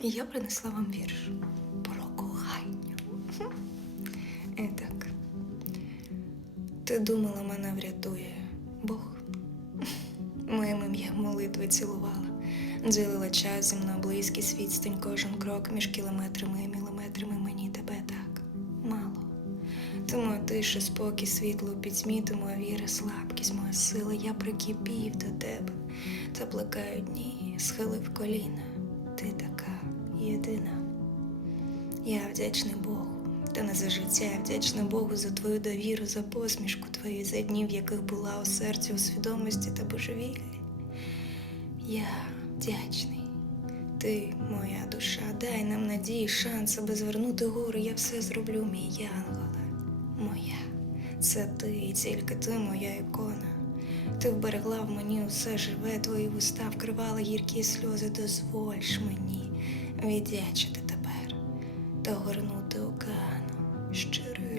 І я принесла вам вірш про кохання. І так. Ти думала, мене врятує Бог. Моїм ім'ям молитви цілувала, ділила час зі мною близькість відстань, кожен крок між кілометрами і міліметрами мені тебе так мало. Моя тиша, спокій, світло пітьмі, моя віра, слабкість, моя сила, я прикипів до тебе, та плекаю дні, схилив коліна, єдина. Я вдячний Богу, та не за життя, я вдячний Богу за твою довіру, за посмішку твою, за дні, в яких була у серці, у свідомості та божевіллі. Я вдячний. Ти, моя душа, дай нам надії, шанс, аби звернути гори. Я все зроблю, мій янголе. Моя, це ти, і тільки ти моя ікона. Ти вберегла в мені усе живе, твої вуста вкривали гіркі сльози. Дозволь мені віддячити тепер та огорнути океаном щирою